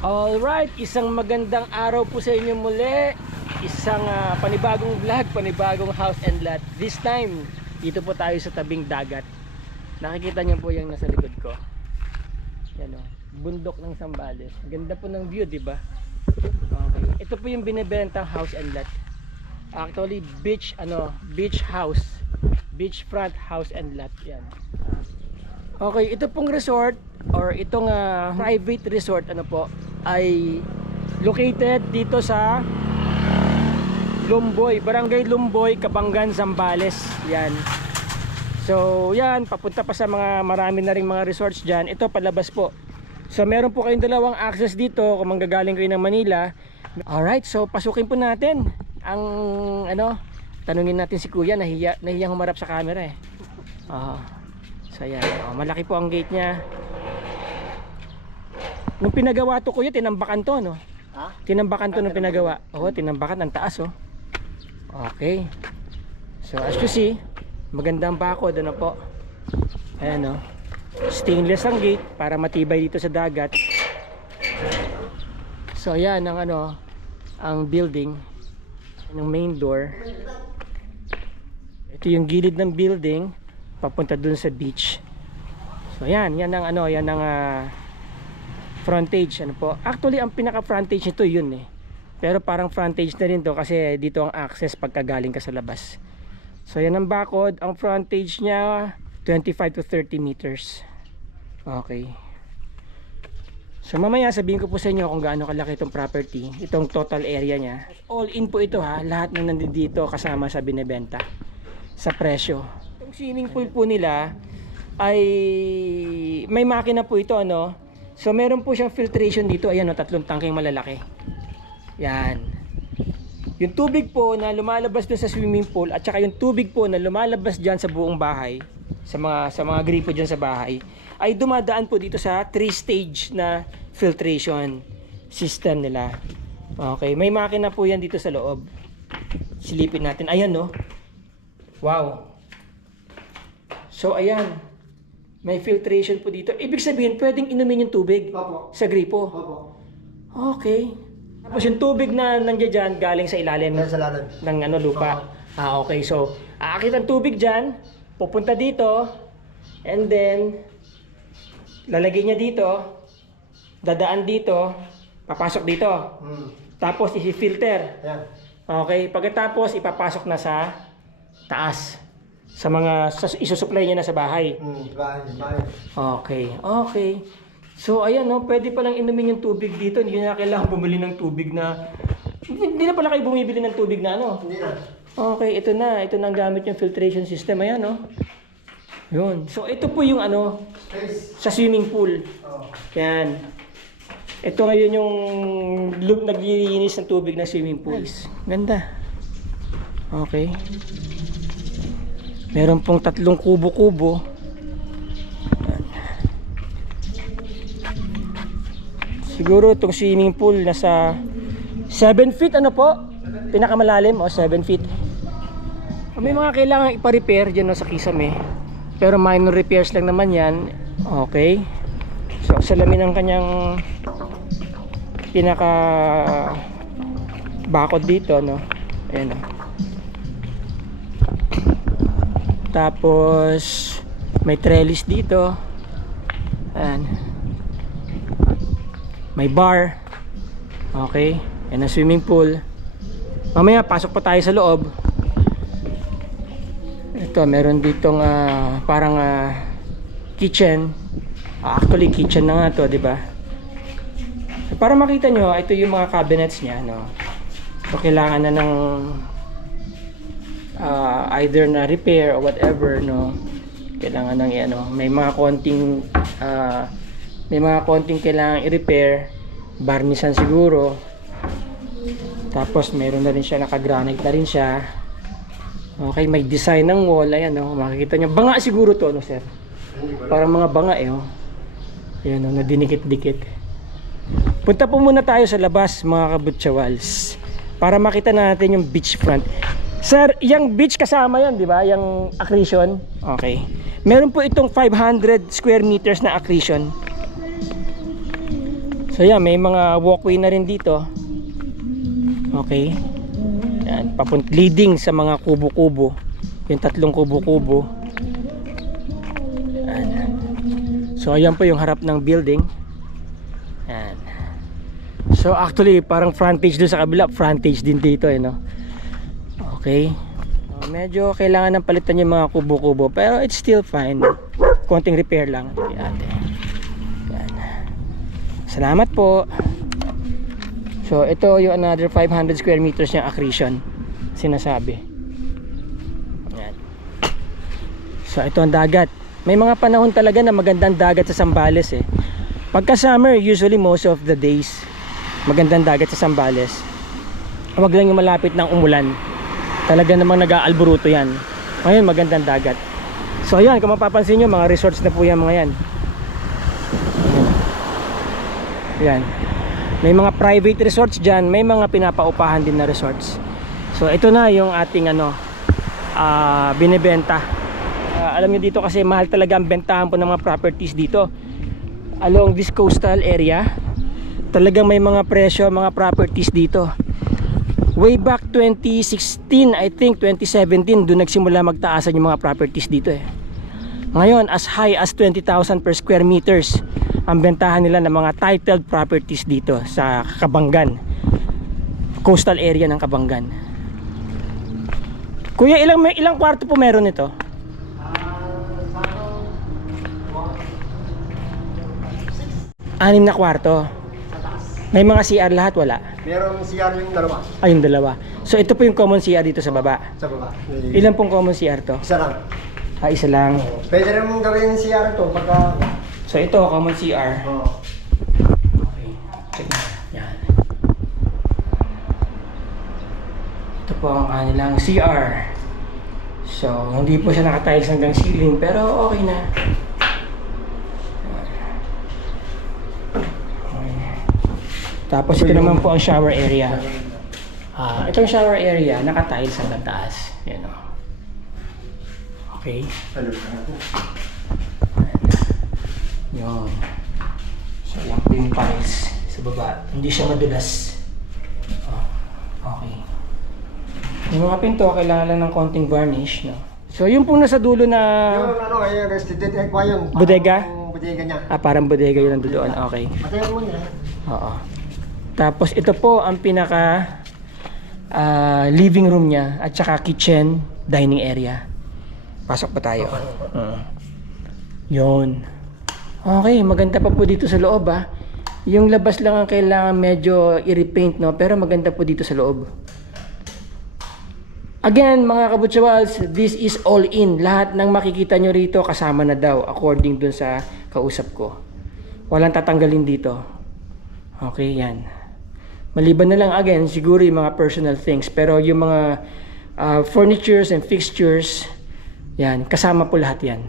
Alright, isang magandang araw po sa inyo muli. Isang panibagong vlog, panibagong house and lot. This time, dito po tayo sa tabing dagat. Nakikita niyo po yung nasa likod ko. Yan o, bundok ng Zambales. Ganda po ng view, di ba? Okay. Ito po yung binibentang house and lot. Actually, beach house. Beachfront house and lot. Yan. Okay, ito pong resort or itong private resort ay located dito sa Lumboy, Barangay Lumboy, Cabangan, Zambales. Yan. So, yan, papunta pa sa marami na ring mga resorts diyan. Ito palabas po. So, meron po kayong dalawang access dito kung manggagaling kayo ng Manila. Alright, so pasukin po natin ang tanungin natin si Kuya, nahiyang humarap sa camera eh. So yan, malaki po ang gate niya. Nung pinagawa to Kuya, tinambakan to, no? Ha? Tinambakan to nung pinagawa. Oo, tinambakan, ang taas, oh. Okay. So as you see, magandang bakod, ano po. Ayan, oh. Stainless ang gate para matibay dito sa dagat. So ayan ang ang building, ng main door. Ito yung gilid ng building papunta dun sa beach. So yan ang frontage po. Actually ang pinaka frontage nito yun eh. Pero parang frontage na rin to kasi dito ang access pagka galing ka sa labas. So yan ang bakod. Ang frontage niya 25 to 30 meters. Okay. So mamaya sabihin ko po sa inyo kung gaano kalaki itong property, itong total area niya. All in po ito ha, lahat ng nandito kasama sa binebenta sa presyo. Itong swimming pool po nila ay may makina po ito So meron po siyang filtration dito, ayan tatlong tangkeng malalaki. Yan. Yung tubig po na lumalabas doon sa swimming pool at saka yung tubig po na lumalabas diyan sa buong bahay, sa mga gripo diyan sa bahay, ay dumadaan po dito sa 3-stage na filtration system nila. Okay, may makina po yan dito sa loob. Silipin natin. Ayan no. Wow. So ayan. May filtration po dito. Ibig sabihin, pwedeng inumin yung tubig. Opo. Sa gripo. Opo. Okay. Tapos yung tubig na nandiyan dyan, galing sa ilalim ng lupa. Opo. Okay. So, aakit ang tubig dyan, pupunta dito, and then, lalagay niya dito, dadaan dito, papasok dito. Tapos, isi-filter. Yeah. Okay. Pagkatapos, ipapasok na sa taas. Isusupply niya na sa bahay. Okay. So ayan pwede palang inumin yung tubig dito. Hindi na kailangan bumili ng tubig na hindi na pala kayo bumibili ng tubig na Hindi na. Okay, ito na ang gamit yung filtration system. Ayan Yun. So ito po yung sa swimming pool. Yan. Ito ngayon yung naglilinis ng tubig na swimming pools. Ganda. Okay. Meron pong 3 kubo-kubo. Siguro itong swimming pool nasa 7 feet po? Pinakamalalim 7 feet. May mga kailangan ipa-repair dyan sa Kisame. Pero minor repairs lang naman yan. Okay. So salamin ang kanyang pinaka bakod dito Ayan Tapos may trellis dito. Ayan. May bar. Okay. Yan ang swimming pool. Mamaya pasok pa tayo sa loob. Ito meron ditong parang kitchen. Actually kitchen na nga to, di ba? So, para makita nyo, ito yung mga cabinets niya So kailangan na ng either na repair or whatever kailangan ng may mga konting kailangan i-repair, barnisan siguro. Tapos meron na rin siya, naka-granite na rin siya. Okay, may design ng wall. Ayan makikita nyo, banga siguro to sir, parang mga banga ayan nadinikit-dikit. Punta po muna tayo sa labas mga kabutsawals para makita natin yung beachfront. Sir, yung beach kasama yan, di ba? Yung accretion. Okay. Meron po itong 500 square meters na accretion. So yan, may mga walkway na rin dito. Okay. Yan, leading sa mga kubo-kubo. Yung 3 kubo-kubo. Yan. So ayan po yung harap ng building. Yan. So actually parang frontage doon sa kabila, frontage din dito no. Okay. Medyo kailangan ng palitan yung mga kubo-kubo, pero it's still fine. Konting repair lang. Yan. Salamat po. So ito yung another 500 square meters yung accretion sinasabi. Yan. So ito ang dagat. May mga panahon talaga na magandang dagat sa Zambales eh. Pagka summer, usually most of the days magandang dagat sa Zambales. Huwag lang yung malapit ng umulan. Talaga namang nag-aalburuto yan. Ngayon magandang dagat. So ayan, kung mapapansin nyo, mga resorts na po yan mga yan. Yan. May mga private resorts dyan, may mga pinapaupahan din na resorts. So ito na yung ating binibenta. Alam nyo dito kasi mahal talaga ang bentahan po ng mga properties dito. Along this coastal area, talagang may mga presyo, mga properties dito. Way back 2016, I think 2017, doon nagsimula magtaasan yung mga properties dito eh. Ngayon, as high as 20,000 per square meters ang bentahan nila ng mga titled properties dito sa Kabanggan, coastal area ng Kabanggan. Kuya, ilang kwarto po meron ito? 6 na kwarto. May mga CR lahat, wala? Merong CR yung dalawa. Ay, yung dalawa. So ito po yung common CR dito sa baba. Sa baba. Ilan pong common CR to? Isa lang. Isa lang. Pwede rin mong gawin yung CR ito pagka... So ito, common CR. Oo. Okay. Check na. Yan. Ito po ang kanilang CR. So, hindi po siya nakatiles hanggang ceiling, pero okay na. Tapos ito naman po ang shower area. Itong shower area, naka-tiles hanggang taas. Yan o. Okay. Yun. So yan po yung tiles sa baba. Hindi siya madulas. Okay. Yung mga pinto, kailangan lang ng konting varnish. No? So yung pong nasa dulo na... Yung yung restricted area yun. Bodega? Bodega niya. Parang bodega yun nandoon. Okay. Patayin mo niya. Oo. Tapos ito po ang pinaka living room niya at saka kitchen, dining area. Pasok pa tayo. Yun. Okay, maganda pa po dito sa loob Yung labas lang ang kailangan medyo i-repaint no, pero maganda po dito sa loob. Again, mga kabutsawals, this is all in. Lahat ng makikita nyo rito kasama na daw according dun sa kausap ko. Walang tatanggalin dito. Okay, yan. Maliban na lang again, siguro yung mga personal things. Pero yung mga furnitures and fixtures, yan, kasama po lahat yan.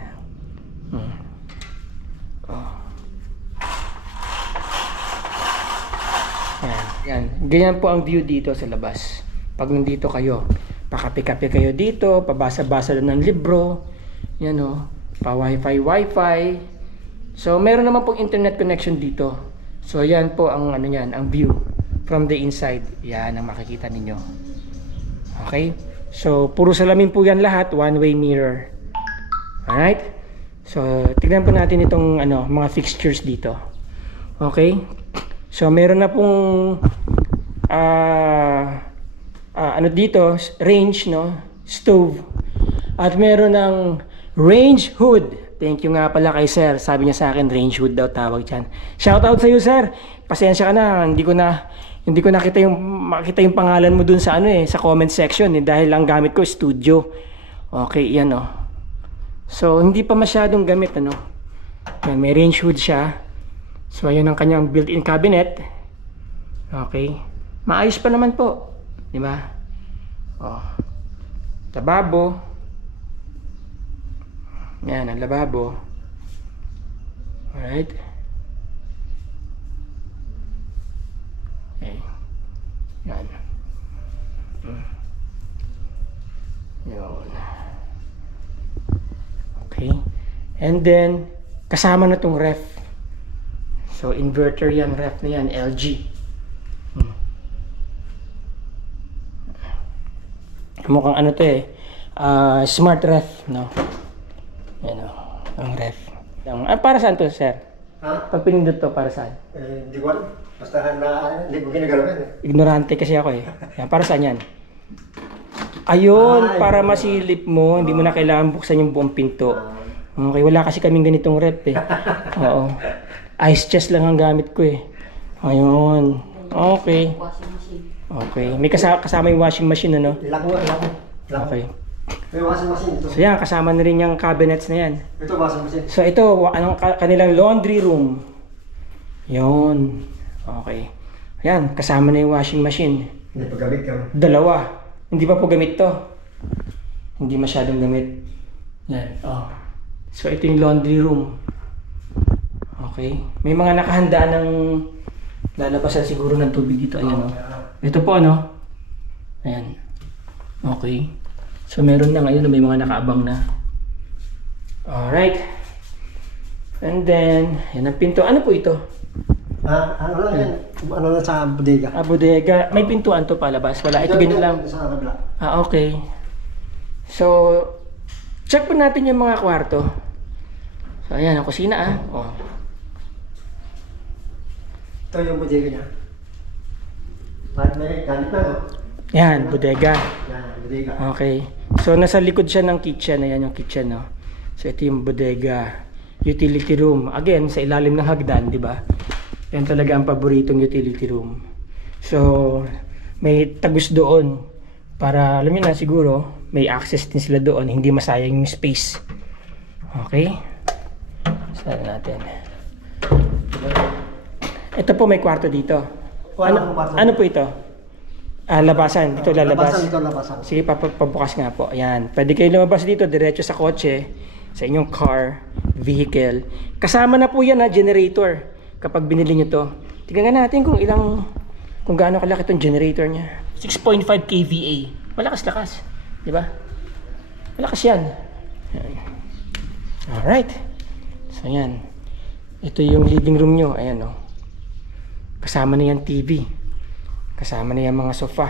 Yan. Ganyan po ang view dito sa labas. Pag nandito kayo, pakape-kape kayo dito, pabasa-basa lang ng libro, yan o, pa-wifi. So, meron naman pong internet connection dito. So, yan po ang ang view from the inside. Yan ang makikita ninyo. Okay? So, puro salamin po yan lahat, one-way mirror. Alright? So, tignan po natin itong mga fixtures dito. Okay? So, meron na pong dito, range, no? Stove. At meron ng range hood. Thank you nga pala kay sir. Sabi niya sa akin, range hood daw tawag dyan. Shout out sa iyo, sir. Pasensya ka na, hindi ko makita yung pangalan mo dun sa sa comment section dahil ang gamit ko studio. Okay, yan So, hindi pa masyadong gamit Yan, may range hood siya. So, ayun ang kanyang built-in cabinet. Okay. Maayos pa naman po. Di ba? Lababo. Yan, ang lababo. Alright. Okay. Yan. Yun. Okay. And then, kasama na tong ref. So, inverter yan, ref na yan, LG. Mukhang ano to eh, smart ref, no? Yan o, ang ref. Para saan to, sir? Ha? Pag pinindot to, para saan? Hindi ko alam. Basta hindi ko ginagalaw yan eh. Ignorante kasi ako eh. Yan, para saan yan? Ayun, Ay, para masilip mo, hindi mo na kailangan buksan yung buong pinto. Okay, wala kasi kaming ganitong rep eh. Oo. Ice chest lang ang gamit ko eh. Ayun. Okay. Okay. May kasama yung washing machine, ano? Ilang ko. Okay. May washing machine ito. So yan, kasama na rin yung cabinets na yan. Ito washing machine. So ito, anong kanilang laundry room. Yun. Okay. Yan, kasama na yung washing machine. Hindi pa gamit ka. Dalawa. Hindi pa po gamit to. Hindi masyadong gamit. Yan. Oh. So ito yung laundry room. Okay. May mga nakahanda ng lalabasan siguro ng tubig dito. Ayan oh. Ito po ano. Ayan. Okay. So meron na ngayon, may mga nakaabang na. Alright. And then, yan ang pinto. Ano po ito? Ano lang yan? Ano lang sa bodega? Bodega. May pintuan to palabas. Wala. Ito ganun lang. Sa kabila. Okay. So, check po natin yung mga kwarto. So, ayan, ang kusina Oh. Ito yung bodega niya. Bakit may gamit na no? Yan, bodega. Yan, bodega. Okay. So, nasa likod siya ng kitchen. Ayan yung kitchen, no? So, ito yung bodega. Utility room. Again, sa ilalim ng hagdan, di ba? Yan talaga ang paboritong utility room. So, may tagus doon. Para, alam niyo na siguro, may access din sila doon. Hindi masayang yung space. Okay? Saan natin? Ito po may kwarto dito. Ano po ito? Labasan. Dito lalabas. Labasan. Sige, pabukas nga po. Ayan. Pwede kayo lumabas dito, diretso sa kotse, sa inyong car, vehicle. Kasama na po yan generator. Kapag binili nyo to. Tingnan natin kung gaano kalaki itong generator niya. 6.5 kVA. Malakas-lakas. Di ba? Malakas yan. Alright. So, ayan. Ito yung living room nyo. Ayan, oh. Kasama na yan TV. Kasama na yan mga sofa.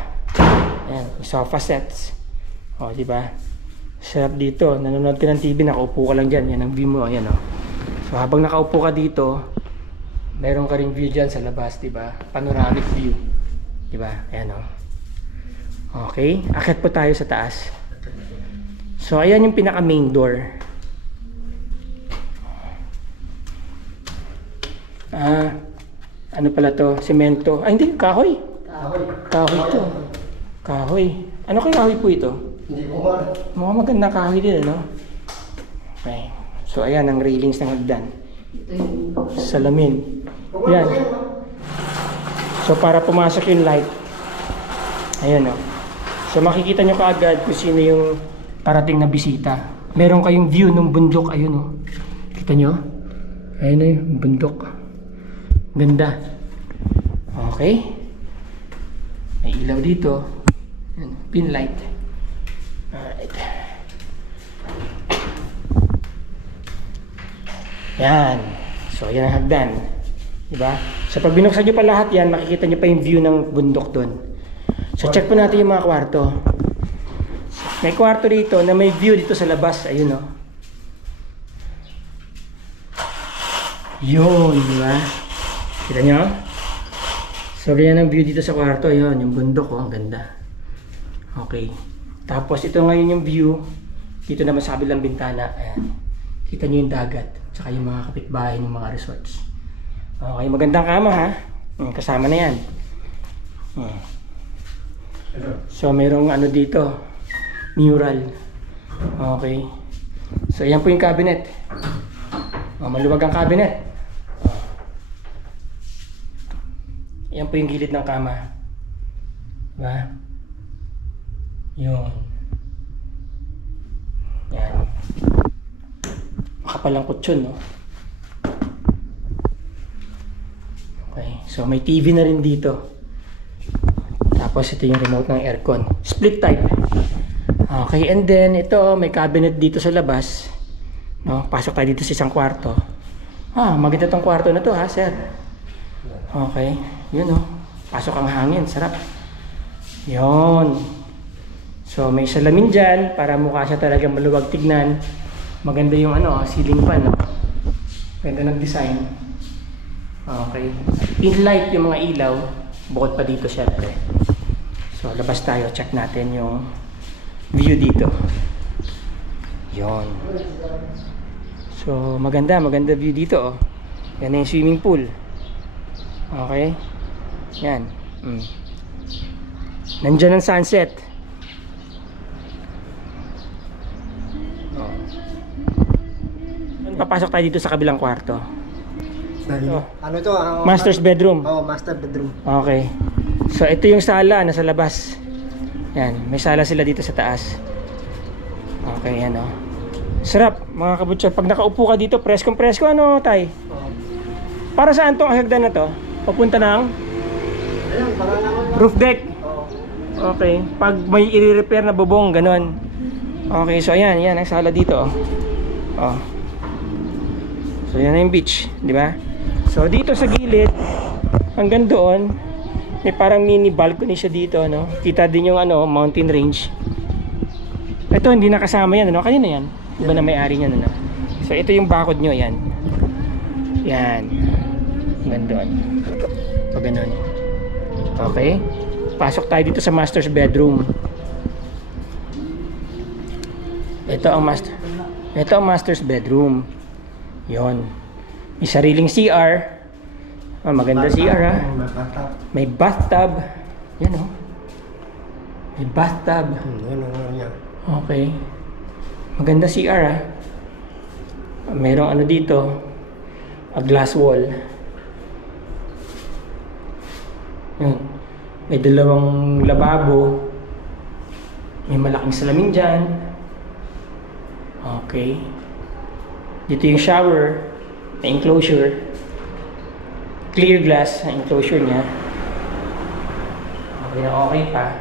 Ayan, yung sofa sets. O, di ba? Sarap dito. Nanonood ka ng TV, nakaupo ka lang dyan. Yan ang view mo. Ayan, oh. So, habang nakaupo ka dito, meron ka ring view dyan sa labas, di ba? Panoramic view. Di ba? Ayan, oh. Okay. Akit po tayo sa taas. So, ayan yung pinaka main door. Ano pala to? Semento. Hindi. Kahoy. Kahoy to. Kahoy. Ano kaya kahoy po ito? Hindi ko ba? Mukhang maganda kahoy din, ano? Okay. So, ayan ang railings ng hagdan. Salamin. Yan. So, para pumasok yung light. Ayan, oh. So, makikita nyo kaagad kung sino yung parating na bisita. Meron kayong view ng bundok. Ayun, oh. Kita nyo? Ayun, oh, yung bundok. Ganda. Okay. May ilaw dito. Ayan, pin light. Alright. Yan. So, yan ang hagdan. Diba? So, pag binuksan nyo pa lahat yan, makikita nyo pa yung view ng bundok doon. So, check po natin yung mga kwarto. May kwarto dito na may view dito sa labas. Ayun, oh. Yun, diba? Kita nyo? So, ganyan ang view dito sa kwarto. Ayun, yung bundok, oh. Ang ganda. Okay. Tapos, ito ngayon yung view. Dito naman sa kabilang bintana. Ayan. Kita nyo yung dagat. Tsaka yung mga kapitbahay ng mga resorts. Okay, magandang kama ha. Kasama na yan. So, mayroong ano dito. Mural. Okay. So, yan po yung cabinet. Maluwag ang cabinet. Yan po yung gilid ng kama. Diba? Yun. Yan. Makapalang kutsyon, no? Okay. So, may TV na rin dito. Tapos, ito yung remote ng aircon. Split type. Okay. And then, ito, may cabinet dito sa labas. No? Pasok tayo dito sa isang kwarto. Maganda tong kwarto na to, ha, sir? Okay. Yun oh. Pasok ang hangin. Sarap. Yun. So may salamin dyan para mukha siya talaga maluwag tignan. Maganda yung ceiling fan. No? Ganda ng design. Okay. In light yung mga ilaw. Bukod pa dito syempre. So labas tayo. Check natin yung view dito. Yun. So maganda view dito oh. Yan na yung swimming pool. Okay. Yan. Nandyan ang sunset. Papasok tayo dito sa kabilang kwarto. Ito. Ano to? Master's bedroom. Master bedroom. Okay. So ito yung sala nasa labas. Yan, may sala sila dito sa taas. Okay, yan oh. Sarap mga kabutso. Pag nakaupo ka dito, preskong presko tay? Para saan tong hagdan na to? Papunta ng Ayan, para naman. roof deck. Okay. Pag may i-repair na bubong, ganon. Okay, so ayan, ang sala dito oh. So yan na yung beach, di ba? So dito sa gilid hanggang doon may parang mini balcony siya dito, no? Kita din yung mountain range. Ito hindi nakasama yan, kanina yan. Iba na may-ari niyan, So ito yung bakod nyo, yan. Yan. Hanggang doon. Pag ganun. Okay. Pasok tayo dito sa master's bedroom. Ito ang master's bedroom. Yon. May sariling CR. Maganda CR ha. May bathtub. Yan oh. May bathtub. Yan. Okay. Maganda CR ha. Merong dito. A glass wall. Yan. May dalawang lababo. May malaking salamin dyan. Okay. Dito yung shower, na enclosure. Clear glass na enclosure niya. Okay na okay pa.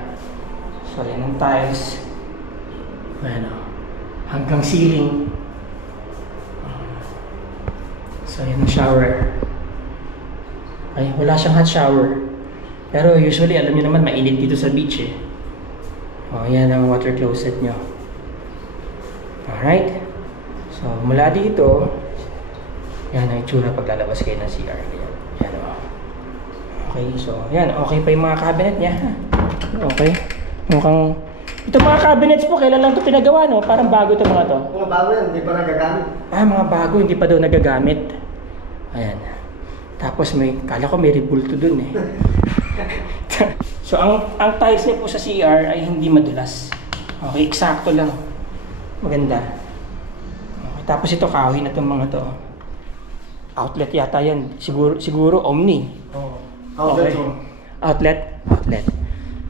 So yan ang tiles. Hanggang ceiling. So yan ang shower. Ay, wala siyang hot shower. Pero usually alam niyo naman mainit dito sa beach eh. Yan ang water closet niyo. Alright. So, mula dito, yan ang itsura pag lalabas kayo ng CR. Yan o. Okay, so, yan. Okay pa yung mga cabinet niya. Okay. Mukhang, ito mga cabinets po, kailan lang ito pinagawa, no? Parang bago ito mga to. Mga bago yan, hindi pa nagagamit. Mga bago, hindi pa daw nagagamit. Ayan. Tapos kala ko may rebulto dun eh. So, ang tiles niya po sa CR ay hindi madulas. Okay, eksakto lang. Maganda. Tapos ito kahoy na itong mga to. Outlet yata yan. Siguro Omni. Outlet. Okay. Outlet.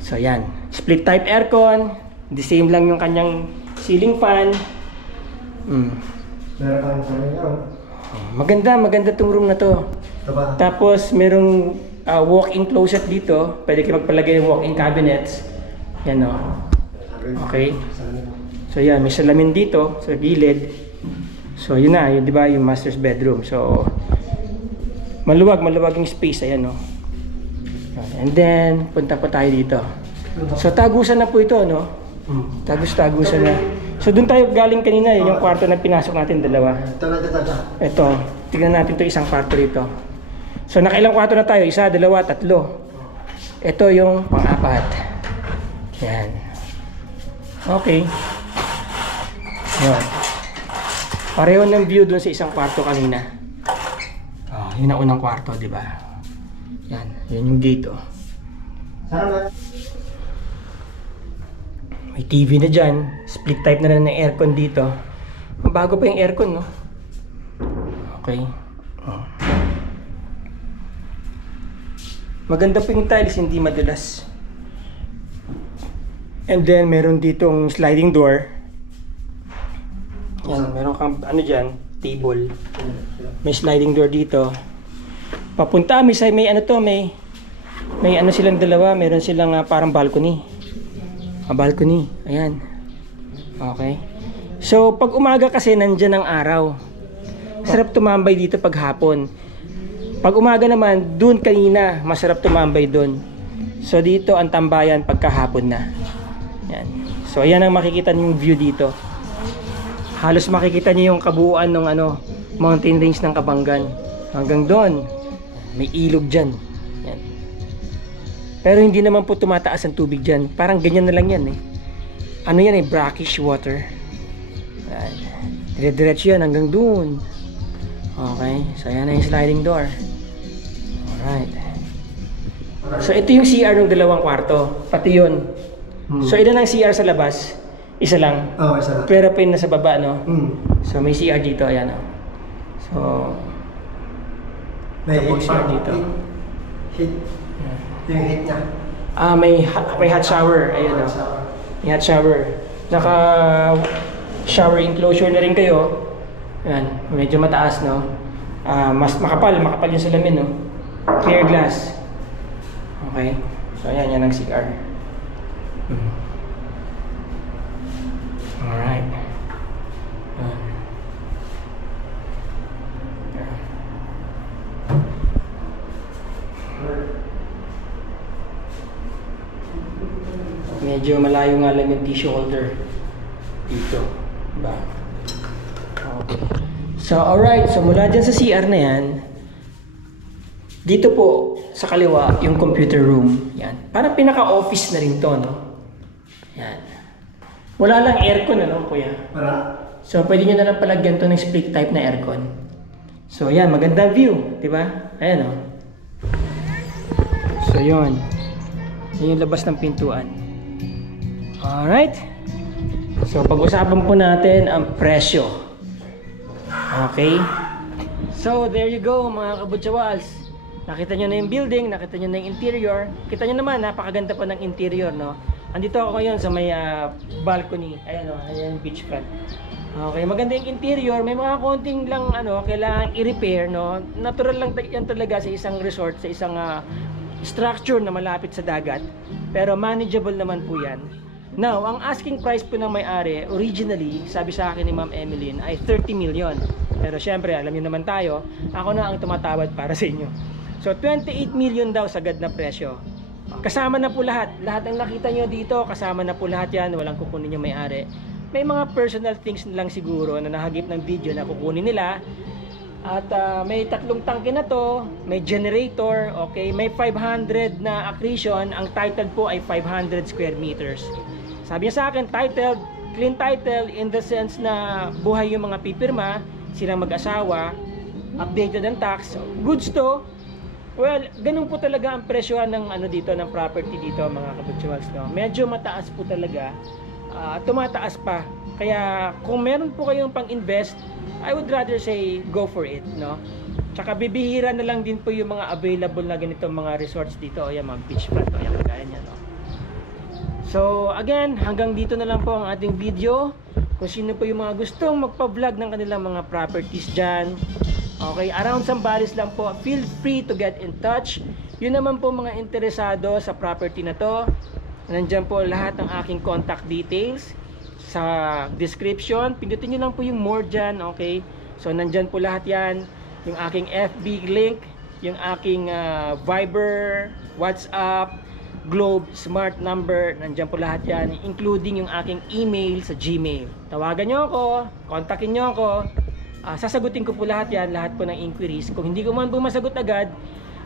So yan. Split type aircon. The same lang yung kanyang ceiling fan. Meron kang sarili. Maganda itong room na to. Ito ba? Tapos merong walk-in closet dito. Pwede kayo magpalagay ng walk-in cabinets. Yan o. Okay. So yan, may salamin dito sa gilid. So yun na, yun, di ba, yung master's bedroom. So maluwag yung space, ayan no. And then punta pa tayo dito. So tagusan na po ito, no. Tagusan na. So doon tayo galing kanina, yun yung kwarto na pinasok natin, dalawa. Ito, tignan natin 'to isang kwarto rito. So nakailang kwarto na tayo? Isa, dalawa, tatlo. Ito yung pang-apat. Yan. Okay. Yan. Pareho ng view dun sa isang kwarto kanina. Yun ang unang kwarto, di ba? Yan, yan yung gate oh. May TV na dyan. Split type na rin ng aircon dito. Bago pa yung aircon, no? Okay. Maganda po yung tiles, hindi madulas. And then, meron ditong sliding door. Yan, meron kang dyan, table. May sliding door dito. Papunta, may silang dalawa, meron silang parang balcony. Balcony, ayan. Okay. So, pag umaga kasi nandyan ang araw. Sarap tumambay dito pag hapon. Pag umaga naman, dun kanina, masarap tumambay dun. So dito ang tambayan pagkahapon na. Yan. So ayan ang makikita niyo yung view dito. Halos makikita niyo yung kabuuan ng mountain range ng Kabanggan. Hanggang doon, may ilog dyan. Yan. Pero hindi naman po tumataas ang tubig dyan. Parang ganyan na lang yan eh. Ano yan eh, brackish water. Yan. Dire-diretso yan hanggang doon. Okay, so ayan na yung sliding door. Alright. So ito yung CR ng 2 kwarto. Pati yun. So ilan ang CR sa labas? Isa lang. Oo, isa lang. Pero pa yung nasa baba, no? So may CR dito, ayan o. So May tapos heat CR pa dito. Heat. Yung heat niya. May hot shower, ayan o. May hot shower. Naka shower enclosure na rin kayo. Ayan, medyo mataas, no? Mas makapal yung salamin, no? Clear glass. Okay. So ayan, yan ang CR. Alright. Medyo malayo nga lang yung tissue holder dito. Diba? Okay. So alright, so mula dyan sa CR na yan, dito po sa kaliwa yung computer room. Yan. Parang pinaka-office na rin to, no? Yan. Wala lang aircon, ano, kuya? Wala. So pwede nyo na lang palagyan to ng split type na aircon. So yan, magandang view, di ba? Ayan, oh. So yun. Yan yung labas ng pintuan. Alright. So pag-usapan po natin ang presyo. Okay. So there you go, mga kabutsawals. Nakita nyo na yung building, nakita nyo na yung interior. Kita nyo naman, napakaganda pa ng interior, no? Andito ako ngayon sa may balcony. Ayan, oh, ayan yung beach front. Okay, maganda yung interior. May mga konting lang kailangan i-repair, no? Natural lang yan talaga sa isang resort, sa isang structure na malapit sa dagat. Pero manageable naman po yan. Now, ang asking price po ng may-ari, originally, sabi sa akin ni Ma'am Emeline, ay 30 million. Pero syempre, alam niyo naman tayo, ako na ang tumatawad para sa inyo. So, 28 million daw sagad na presyo. Kasama na po lahat. Lahat ng nakita nyo dito, kasama na po lahat yan. Walang kukunin yung may-ari. May mga personal things lang siguro na nahagip ng video na kukunin nila. At may 3 tangke na to, may generator, okay, may 500 na accretion. Ang title po ay 500 square meters. Sabi niya sa akin, titled, clean title in the sense na buhay yung mga pipirma, silang mag-asawa, updated ang tax, goods to. Well, ganun po talaga ang presyohan ng dito, ng property dito, mga kabutsawals, no? Medyo mataas po talaga. Tumataas pa. Kaya kung meron po kayong pang-invest, I would rather say go for it, no? Tsaka bibihira na lang din po yung mga available na ganito mga resorts dito, o yan, mga beachfront, o yan, kagaya niya, no? So again, hanggang dito na lang po ang ating video. Kung sino po yung mga gustong magpa-vlog ng kanilang mga properties dyan, okay, around Zambales lang po, feel free to get in touch. Yun naman po mga interesado sa property na to, nandyan po lahat ng aking contact details sa description. Pindutin nyo lang po yung more dyan, okay? So nandyan po lahat yan, yung aking FB link, yung aking Viber, WhatsApp, Globe, smart number, nandyan po lahat yan, including yung aking email sa Gmail. Tawagan nyo ako, kontakin nyo ako. Sasagutin ko po lahat yan, lahat po ng inquiries. Kung hindi ko man po masagot agad,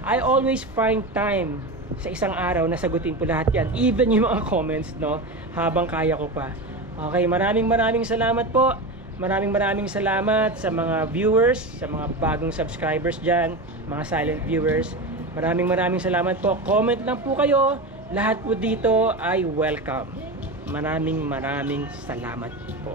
I always find time sa isang araw na sagutin po lahat yan, even yung mga comments, no, habang kaya ko pa. Okay, maraming salamat po. Maraming salamat sa mga viewers, sa mga bagong subscribers dyan, mga silent viewers. Maraming salamat po. Comment lang po kayo. Lahat po dito ay welcome. Maraming salamat po.